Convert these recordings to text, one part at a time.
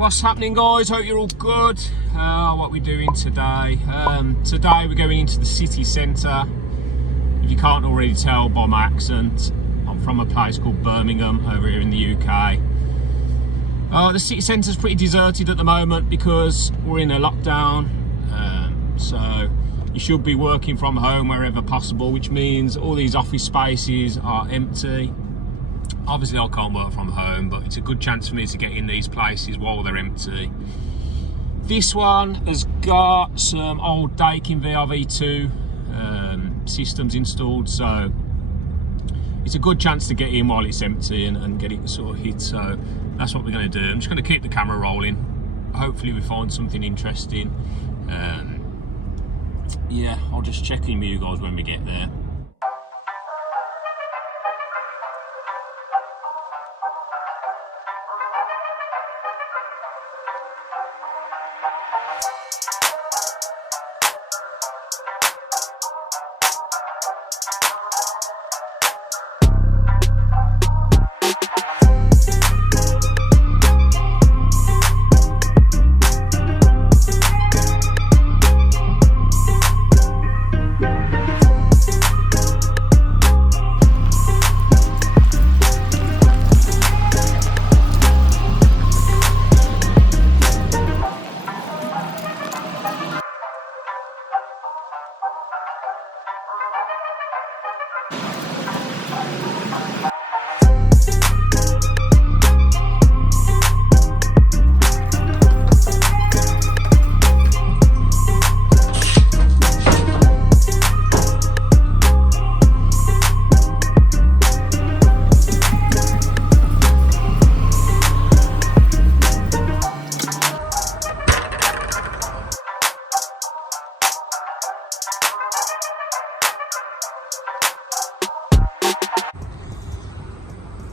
What's happening, guys? Hope you're all good. What we're doing today? Today we're going into the city centre. If you can't already tell by my accent, I'm from a place called Birmingham over here in the UK. The city centre is pretty deserted at the moment because we're in a lockdown. So you should be working from home wherever possible, which means all these office spaces are empty. Obviously I can't work from home, but it's a good chance for me to get in these places while they're empty. This one has got some old Daikin VRV2 systems installed, so it's a good chance to get in while it's empty and get it sort of hit. So that's what we're going to do. I'm just going to keep the camera rolling. Hopefully we find something interesting. Yeah, I'll just check in with you guys when we get there.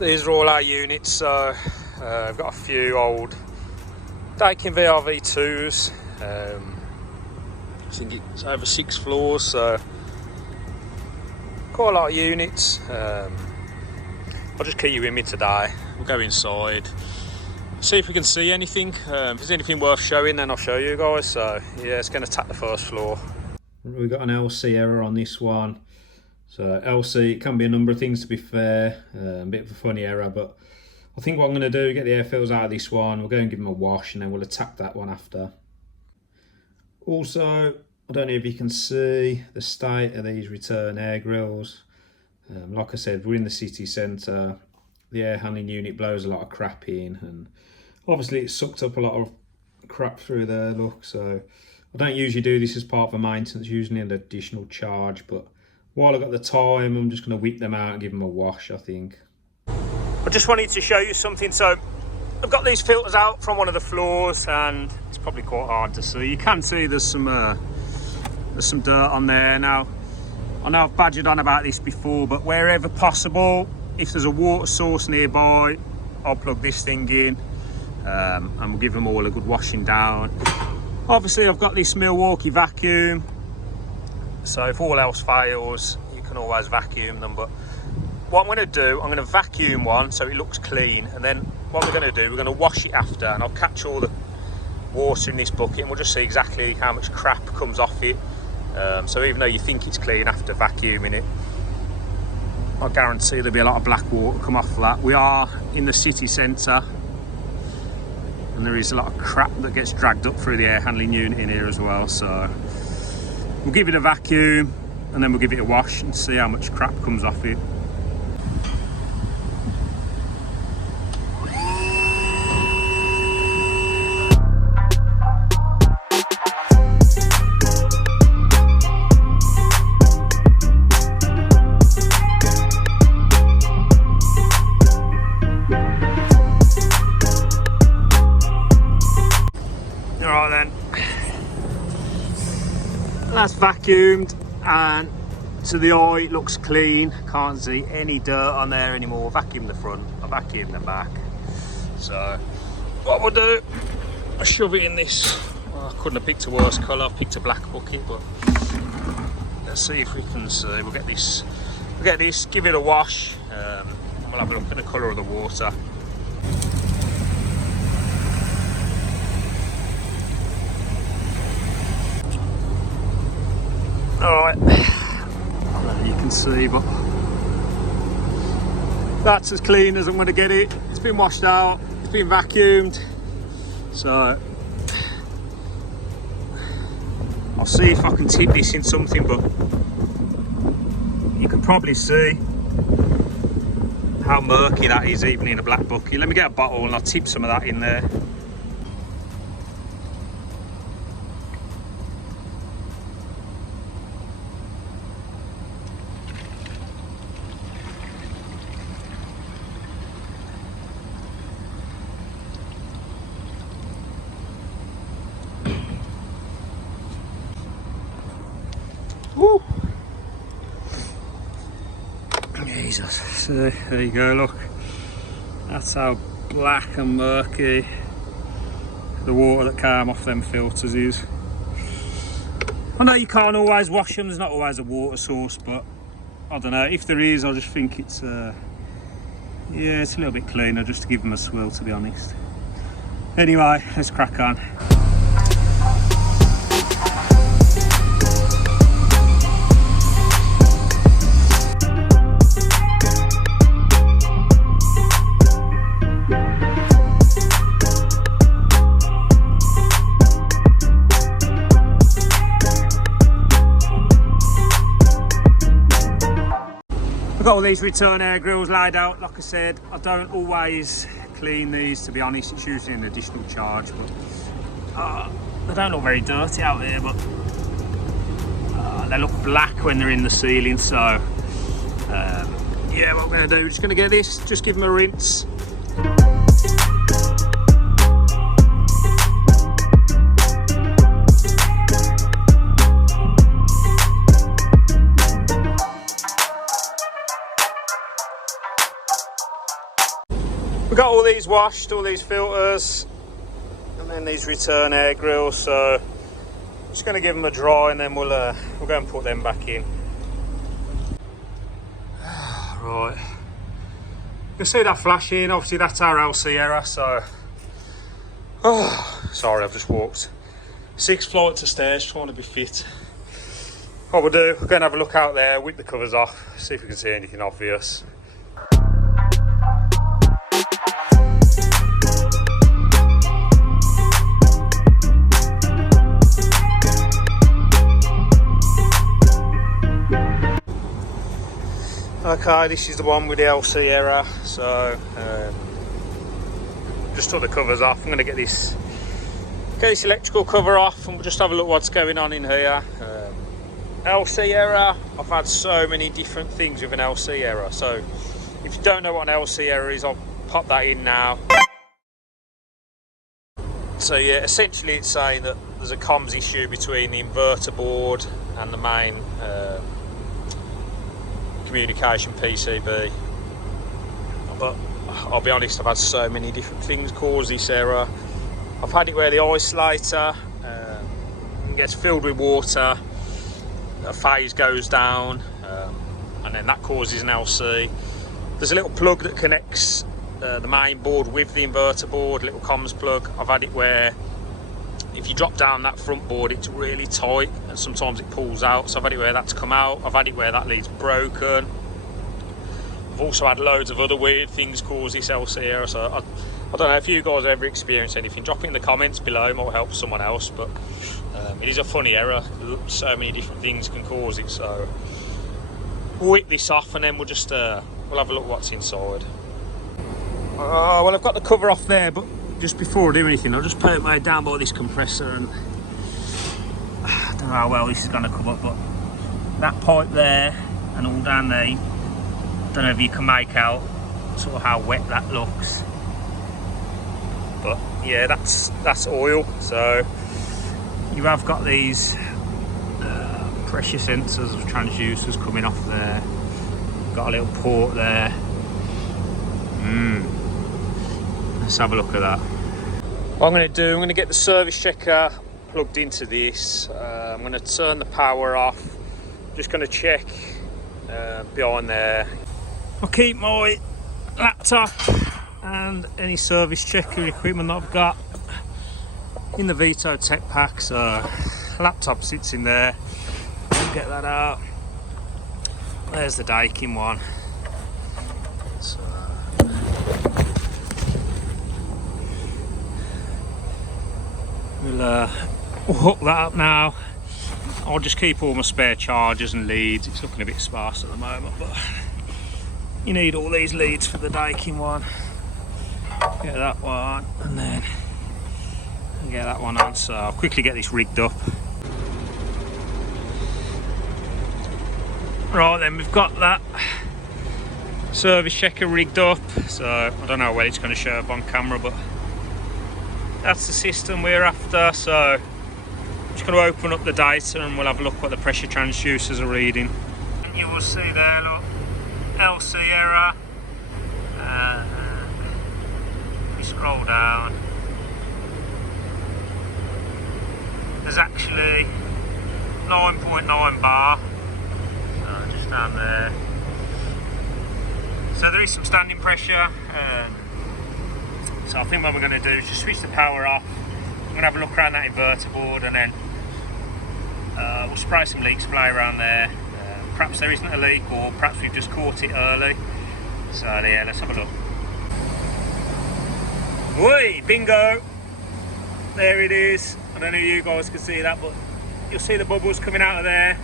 These are all our units, so I've got a few old Daikin VRV2s. I think it's over 6 floors, so quite a lot of units. I'll just keep you with me today. We'll go inside, see if we can see anything. If there's anything worth showing, then I'll show you guys. So yeah, it's going to attack the first floor. We've got an LC error on this one. So LC, it can be a number of things, to be fair, a bit of a funny error, but I think what I'm going to do, get the air filters out of this one, we'll go and give them a wash and then we'll attack that one after. Also, I don't know if you can see the state of these return air grills. Like I said, we're in the city centre, the air handling unit blows a lot of crap in, and obviously it sucked up a lot of crap through there, look. So I don't usually do this as part of a maintenance, usually an additional charge, but while I've got the time, I'm just going to whip them out and give them a wash, I think. I just wanted to show you something. So I've got these filters out from one of the floors, and it's probably quite hard to see. You can see there's some dirt on there. Now, I know I've badgered on about this before, but wherever possible, if there's a water source nearby, I'll plug this thing in, and we'll give them all a good washing down. Obviously, I've got this Milwaukee vacuum. So if all else fails, you can always vacuum them. But what I'm going to do, I'm going to vacuum one so it looks clean. And then what we're going to do, we're going to wash it after. And I'll catch all the water in this bucket and we'll just see exactly how much crap comes off it. So even though you think it's clean after vacuuming it, I guarantee there'll be a lot of black water come off that. We are in the city centre, and there is a lot of crap that gets dragged up through the air handling unit in here as well. So we'll give it a vacuum and then we'll give it a wash and see how much crap comes off it. Alright then. That's vacuumed, and to the eye it looks clean. Can't see any dirt on there anymore. Vacuum the front, I vacuum the back. So what we'll do, I'll shove it in this. Well, I couldn't have picked a worse colour. I've picked a black bucket, but let's see if we can see. We'll get this, give it a wash. We'll have a look at the colour of the water. Alright, I don't know if you can see, but that's as clean as I'm going to get it. It's been washed out, it's been vacuumed, so I'll see if I can tip this in something, but you can probably see how murky that is even in a black bucket. Let me get a bottle and I'll tip some of that in there. Woo! Jesus, so there you go, look. That's how black and murky the water that came off them filters is. I know you can't always wash them, there's not always a water source, but I don't know, if there is, I just think it's yeah, it's a little bit cleaner just to give them a swirl, to be honest. Anyway, let's crack on. Got all these return air grills laid out. Like I said, I don't always clean these, to be honest. It's usually an additional charge, but they don't look very dirty out here, but they look black when they're in the ceiling. So yeah, what I'm going to do, just going to get this, just give them a rinse. We've got all these washed, all these filters, and then these return air grills, so just going to give them a dry and then we'll go and put them back in. Right, you see that flashing, obviously that's our LC error, so sorry, I've just walked 6 flights of stairs trying to be fit. What we'll do, we're going to have a look out there, whip the covers off, see if we can see anything obvious. Okay, this is the one with the LC error, so just took the covers off. I'm going to get this electrical cover off and we'll just have a look what's going on in here. LC error, I've had so many different things with an LC error, so if you don't know what an LC error is, I'll pop that in now. So yeah, essentially it's saying that there's a comms issue between the inverter board and the main communication PCB, but I'll be honest, I've had so many different things cause this error. I've had it where the isolator gets filled with water, a phase goes down, and then that causes an LC. There's a little plug that connects the main board with the inverter board, little comms plug. I've had it where if you drop down that front board, it's really tight and sometimes it pulls out. So I've had it where that's come out. I've had it where that lead's broken. I've also had loads of other weird things cause this LC error. So I don't know if you guys ever experienced anything. Drop it in the comments below, it might help someone else. But it is a funny error. So many different things can cause it. So we'll whip this off and then we'll just we'll have a look what's inside. Well, I've got the cover off there, but just before I do anything, I'll just put it way down by this compressor, and I don't know how well this is going to come up, but that pipe there and all down there, I don't know if you can make out sort of how wet that looks, but yeah, that's oil. So you have got these pressure sensors of transducers coming off there, got a little port there. Let's have a look at that. What I'm going to do, I'm going to get the service checker plugged into this. I'm going to turn the power off. Just going to check behind there. I'll keep my laptop and any service checker equipment that I've got in the Vito Tech pack. So laptop sits in there. get that out. There's the Daikin one. So we'll hook that up now. I'll just keep all my spare chargers and leads. It's looking a bit sparse at the moment, but you need all these leads for the Daikin one. Get that one, and then get that one on. So I'll quickly get this rigged up. Right then, we've got that service checker rigged up. So I don't know how well it's going to show up on camera, but that's the system we're after. So I'm just going to open up the data and we'll have a look what the pressure transducers are reading. And you will see there, look, LC error. If we scroll down, there's actually 9.9 bar. So just down there. So there is some standing pressure. So I think what we're going to do is just switch the power off. I'm going to have a look around that inverter board, and then we'll spray some leak spray around there. Perhaps there isn't a leak, or perhaps we've just caught it early. So yeah, let's have a look. Oi, bingo! There it is. I don't know if you guys can see that, but you'll see the bubbles coming out of there.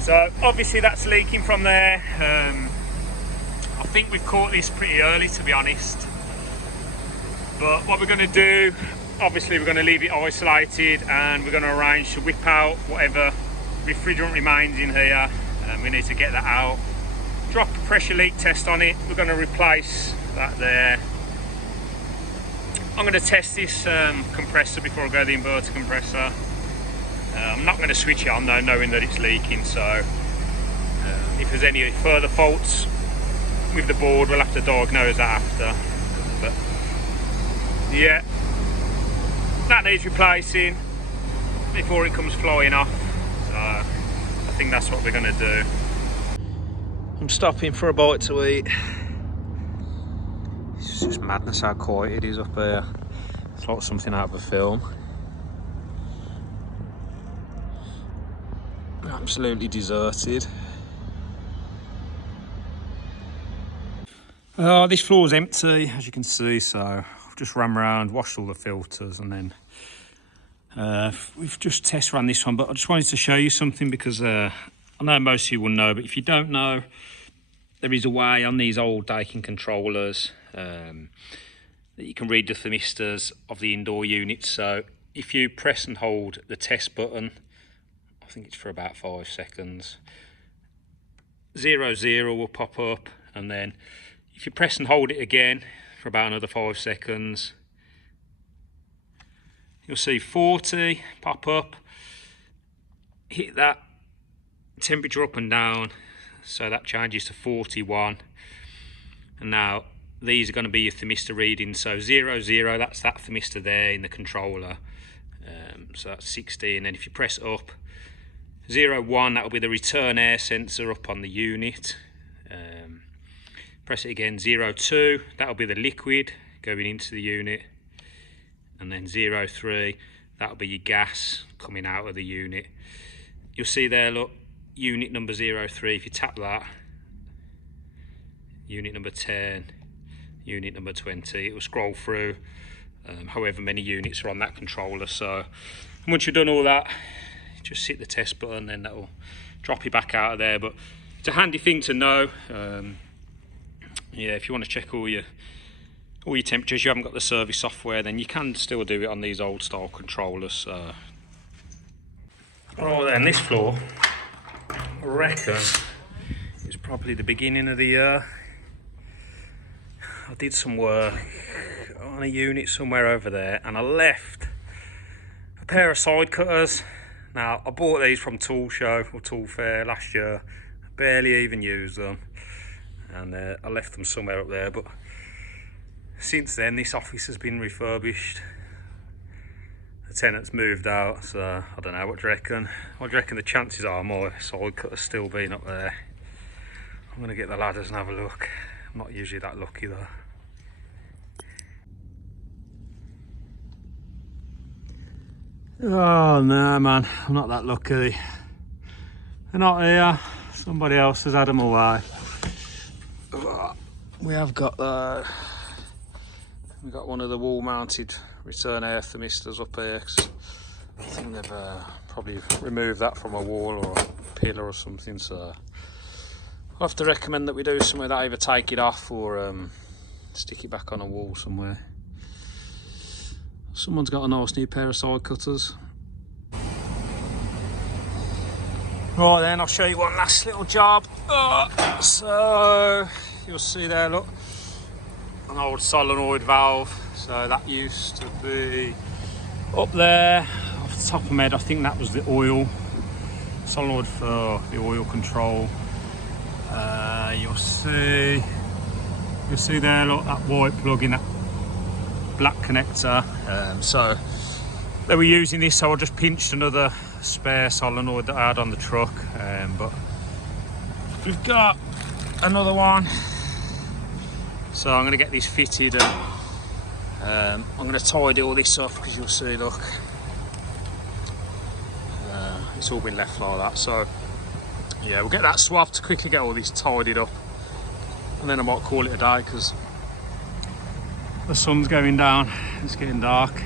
So obviously that's leaking from there. I think we've caught this pretty early, to be honest. But what we're going to do, obviously we're going to leave it isolated, and we're going to arrange to whip out whatever refrigerant remains in here. We need to get that out. Drop a pressure leak test on it. We're going to replace that there. I'm going to test this compressor before I go to the inverter compressor. I'm not going to switch it on though, knowing that it's leaking. So if there's any further faults with the board, we'll have to diagnose that after. But yeah, that needs replacing before it comes flying off. So I think that's what we're going to do. I'm stopping for a bite to eat. It's just madness how quiet it is up here. It's like something out of a film. Absolutely deserted. This floor's empty, as you can see, so I've just ran around, washed all the filters, and then we've just test ran this one. But I just wanted to show you something, because I know most of you will know, but if you don't know, there is a way on these old Daikin controllers that you can read the thermistors of the indoor units. So if you press and hold the test button, I think it's for about 5 seconds, 00 will pop up, and then if you press and hold it again for about another 5 seconds, you'll see 40 pop up. Hit that temperature up and down, so that changes to 41, and now these are going to be your thermistor readings. So 00, that's that thermistor there in the controller, so that's 60, and then if you press up, 01, that will be the return air sensor up on the unit. Press it again, 02, that will be the liquid going into the unit, and then 03, that will be your gas coming out of the unit. You'll see there, look, unit number 03, if you tap that, unit number 10, unit number 20, it will scroll through however many units are on that controller. So once you've done all that, just hit the test button, then that will drop you back out of there. But it's a handy thing to know. Yeah, if you want to check all your temperatures, you haven't got the service software, then you can still do it on these old style controllers. Oh, then this floor, I reckon it's probably the beginning of the year. I did some work on a unit somewhere over there, and I left a pair of side cutters. Now, I bought these from Tool Show or Tool Fair last year. I barely even used them, and I left them somewhere up there. But since then, this office has been refurbished. The tenant's moved out, so I don't know. What do you reckon? What do you reckon the chances are my side cutter's still being up there? I'm going to get the ladders and have a look. I'm not usually that lucky though. Oh no, man, I'm not that lucky. They're not here. Somebody else has had them away. We have got we've got one of the wall-mounted return air thermistors up here. I think they've probably removed that from a wall or a pillar or something. So I'll have to recommend that we do something with that, either take it off or stick it back on a wall somewhere. Someone's got a nice new pair of side cutters. Right then, I'll show you one last little job. So you'll see there, look, an old solenoid valve. So that used to be up there off the top of my head. I think that was the oil solenoid for the oil control. You'll see there, look, that white plug in that black connector. So they were using this, so I just pinched another spare solenoid that I had on the truck, but we've got another one, so I'm going to get this fitted, and I'm going to tidy all this up, because you'll see, look, it's all been left like that. So yeah, we'll get that swapped to quickly get all this tidied up, and then I might call it a day, because the sun's going down, it's getting dark.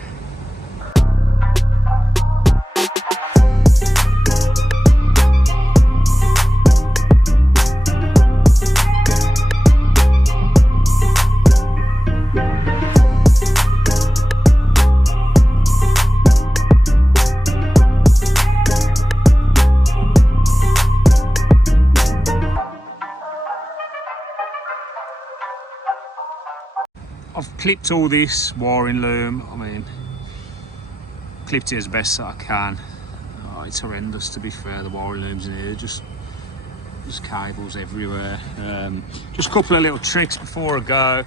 I've clipped all this wiring loom. I mean, clipped it as best that I can. Oh, it's horrendous, to be fair, the wiring looms in here. Just cables everywhere. Just a couple of little tricks before I go.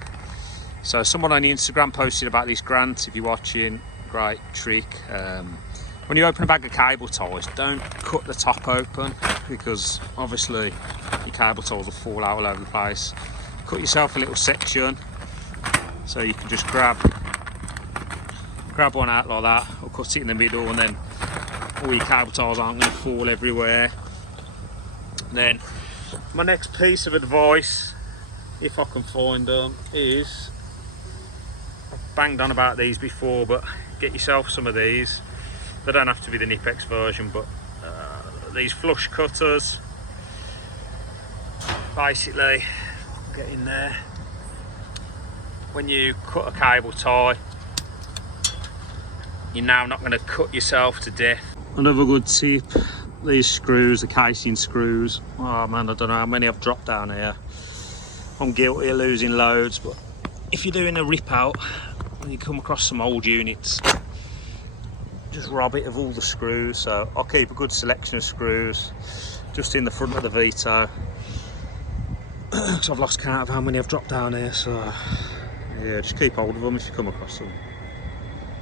So someone on Instagram posted about this, Grant, if you're watching, great trick. When you open a bag of cable ties, don't cut the top open, because obviously your cable ties will fall out all over the place. Cut yourself a little section, so you can just grab one out like that, or cut it in the middle, and then all your cable ties aren't going to fall everywhere. And then my next piece of advice, if I can find them, is, I've banged on about these before, but get yourself some of these. They don't have to be the Nipex version, but these flush cutters, basically, get in there. When you cut a cable tie, you're now not going to cut yourself to death. Another good tip, these screws, the casing screws. Oh man, I don't know how many I've dropped down here. I'm guilty of losing loads, but if you're doing a rip out and you come across some old units, just rob it of all the screws. So I'll keep a good selection of screws just in the front of the Vito, because I've lost count of how many I've dropped down here. So yeah, just keep hold of them if you come across them.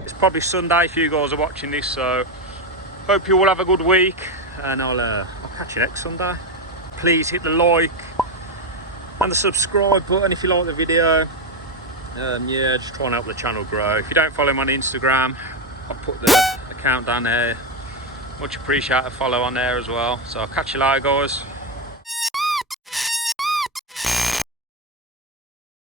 It's probably Sunday if you guys are watching this, so hope you all have a good week, and I'll catch you next Sunday. Please hit the like and the subscribe button if you like the video. Yeah, just try and help the channel grow. If you don't follow me on Instagram, I'll put the account down there. Much appreciate a follow on there as well. So I'll catch you later, guys.